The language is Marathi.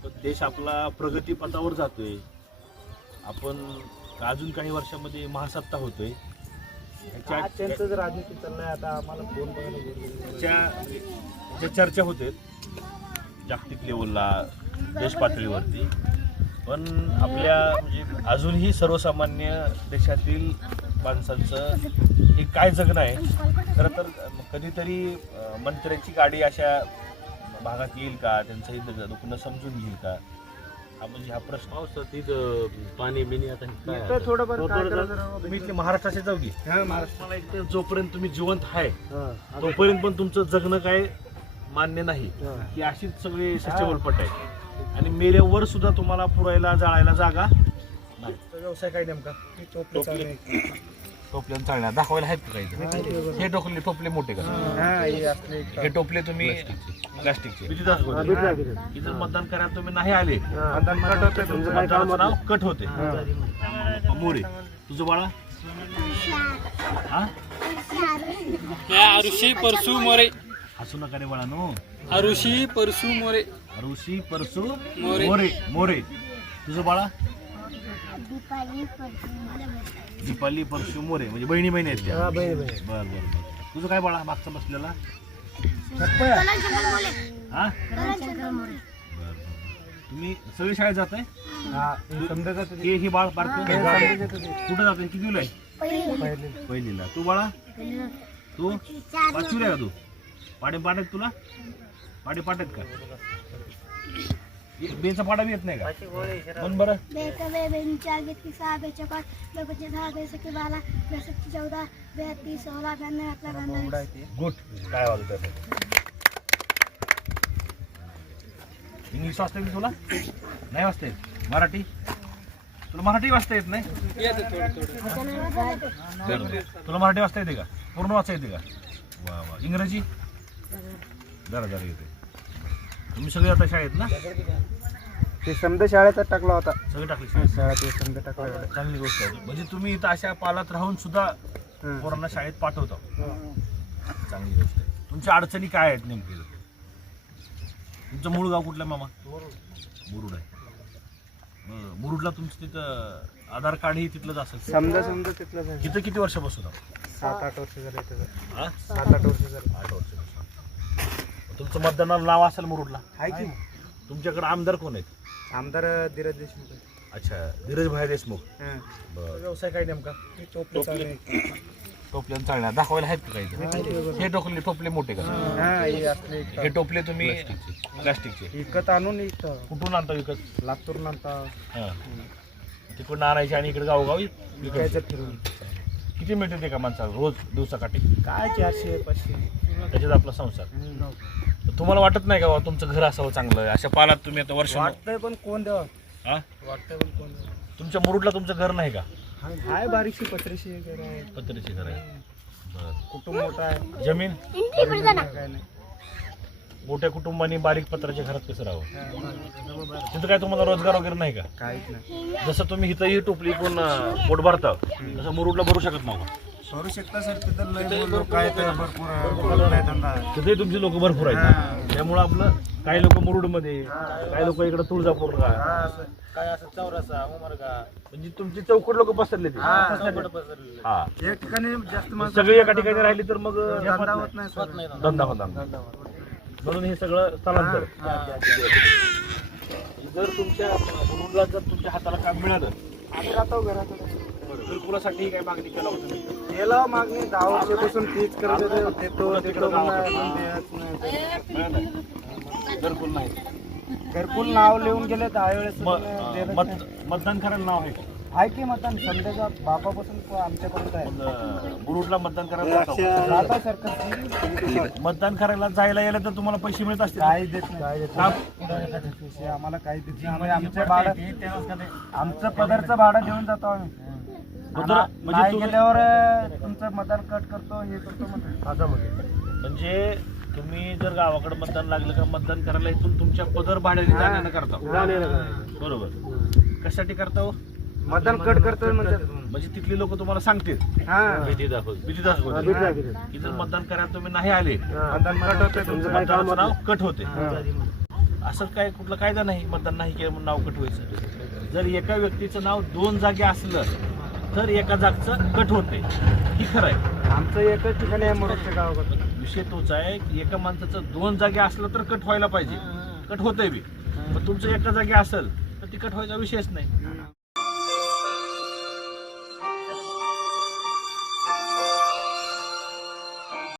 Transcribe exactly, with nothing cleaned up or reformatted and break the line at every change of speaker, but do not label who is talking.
देश आपला प्रगतीपथावर जातोय. आपण अजून काही वर्षामध्ये महासत्ता होतोय.
त्यांचं राजनीती चाललंय आता आम्हाला फोन
ज्या चर्चा होते जागतिक लेवलला देश पातळीवरती, पण आपल्या म्हणजे अजूनही सर्वसामान्य देशातील माणसांचं हे काय जगणं आहे. खरं तर कधीतरी मंत्र्यांची गाडी अशा भागात येईल का, त्यांचं हे दुखणं समजून घेईल का, हा म्हणजे हा प्रश्न.
पाऊस तिथं पाणी बिनी आता
थोडंफार
तुम्ही इथले महाराष्ट्राचे जाऊ की मला एक तर जोपर्यंत तुम्ही जिवंत आहे तोपर्यंत पण तुमचं जगणं काय मान्य नाही की अशीच सगळी सच्चेबलपट आहे. आणि मेल्यावर सुद्धा तुम्हाला पुरायला जाळायला जागा नाही. व्यवसाय काय नेमका? टोपल्यानं चालणार दाखवायला आहेत का काही? हे टोपले टोपले मोठे का? हे टोपले तुम्ही प्लास्टिकचे इथं मतदान करायला तुम्ही नाही आले, मतदानाचं नाव कट होते. मोरे तुझं बाळा
ऋषी परसू मोरे.
हसू नका रे बाळा नो.
ऋषी परसू मोरे.
ऋषी परसू मोरे मोरे तुझं बाळा? दीपाली परशू मोरे. म्हणजे बहिणी बहिणी आहेत त्या. बर बर बर. तुझं काय बाळा मागचा बसलेला? हा तुम्ही सगळी शाळेत जाताय? हे ही बाळ बारक कुठं जाते? कितीला आहे? पहिलीला. तू बाळा? तू पाचवीला का? तू पाडे पाठ आहेत तुला? पाडे पाठ आहेत का? बेचा पाडा बी येत नाही का? पण बरं गुड. काय वाजत इंग्लिश वाचता येईल तुला? नाही वाचता येत? मराठी तुला मराठी वाचता येत नाही? तुला मराठी वाचता येते का? पूर्ण वाचता येते का? वा वा. इंग्रजी जरा जरा येते. तुम्ही सगळे आता शाळेत ना?
ते समजा शाळेत टाकला होता.
सगळे टाकले शाळेत?
शाळेत समजा टाकला.
चांगली गोष्ट आहे. म्हणजे तुम्ही इथं अशा पालात राहून सुद्धा पोरांना शाळेत पाठवता. चांगली गोष्ट आहे. तुमच्या अडचणी काय आहेत नेमकी? तुमचं मूळ गाव कुठलं मामा? मुरुड आहे. मुरुडला तुमचं तिथं आधार कार्ड ही तिथलंच असेल?
समजा समजा तिथलं.
तिथं किती वर्षापासून?
सात आठ वर्ष झाले.
हा
सात आठ वर्ष झाले.
आठ वर्ष. तुमचं मतदानाला नाव असेल मुरुडला?
आहे की.
तुमच्याकडे आमदार कोण आहेत?
आमदार धीरज देशमुख.
अच्छा, धीरज भाई देशमुख. व्यवसाय काय नेमका? टोपल्यानं चालणार दाखवायला आहेत का काही? हे टोपले टोपले मोठे का? हे टोपले तुम्ही प्लास्टिकचे
विकत आणून इथं.
कुठून आणता विकत?
लातूर आणता.
हा तिकडून आणायचे आणि इकडे गावोगाव
विकायचं फिरून.
किती मिळते ते का माणसाला रोज दिवसाकाठी?
काय चारशे पाचशे
त्याच्यात आपला संसार. तुम्हाला वाटत नाही का बाबा तुमचं घर असावं चांगलं? अशा पालात तुम्ही आता वर्ष
वाटतंय पण कोण द्यावा?
हा
वाटतंय पण कोण द्यावा?
तुमच्या मुरुडला तुमचं घर नाही का?
हाय बारीकशी पत्रीशी घर आहे.
पत्र्याची घर आहे. बरं.
कुटुंब मोठं आहे.
जमीन
काय नाही.
मोठ्या कुटुंबाने बारीक पत्राच्या घरात कसं राहावं? तिथं काय तुम्हाला रोजगार वगैरे नाही का?
काहीच नाही.
जसं तुम्ही इथं ही टोपली कोण पोट भरता तसं मुरुडला भरू शकत नाही.
करू शकता सर. तिथं लय लोक आहेत भरपूर.
तिथे तुमची लोक भरपूर आहेत. त्यामुळं आपलं काही लोक मुरुडमध्ये, काही लोक इकडे तुळजापूरला,
काय असं चौरसा उमरगा
म्हणजे तुमची चौकट लोक पसरले ते. हा
एक ठिकाणी जास्त
सगळी एका ठिकाणी राहिली तर मग
धंदा होत नाही.
धंदा होता. म्हणून हे सगळं स्थलांतर. जर तुमच्या मुरुडला जर तुमच्या हाताला काम मिळालं
आम्ही राहतो घरात.
घरकुलासाठी काय मागणी केला होता?
केला मागणी दहा वर्षापासून तीच करत होते. देतो देतो
घरकुल नाही.
घरकुल नाव लिहून गेले दहा वेळेस.
मतदान करायला नाव आहे का?
आहे की मतदान समजायचा बापापासून आमच्यापर्यंत आहे.
मुरुडला मतदान करायला
राहता सरकार.
मतदान करायला जायला यायला तर तुम्हाला पैसे मिळत असतील?
काही देत नाही. आम्हाला काही देत नाही. आमचे भाडं आमचं पदरचं भाडं घेऊन जातो आम्ही. म्हणजे गेल्यावर तुमचं मतदान कट करतो हे करतो म्हणतो.
म्हणजे तुम्ही जर गावाकडे मतदान लागलं का मतदान करायला इथून तुमच्या पदर भाड्याने जाण्यानं करता? बरोबर. कशासाठी करता हो?
मतदान कट करतो
म्हणजे तिथली लोक तुम्हाला सांगतील भीती दाखवत भीती दाखवत की जर मतदान करायला तुम्ही नाही आले, मतदानाचं नाव कट होते. असं काय कुठला कायदा नाही मतदान नाही केलं म्हणून नाव कट व्हायचं. जर एका व्यक्तीचं नाव दोन जागी असलं तर एका जागचं कट होते, ही खरं आहे.
आमचं एकच ठिकाणी आहे मोरगच्या गावाकडं.
विषय तोच आहे की एका माणसाचं दोन जागी असलं तर कट व्हायला पाहिजे, कट होतंय बी. मग तुमचं एका जागी असेल तर ती कट व्हायचा विषयच नाही.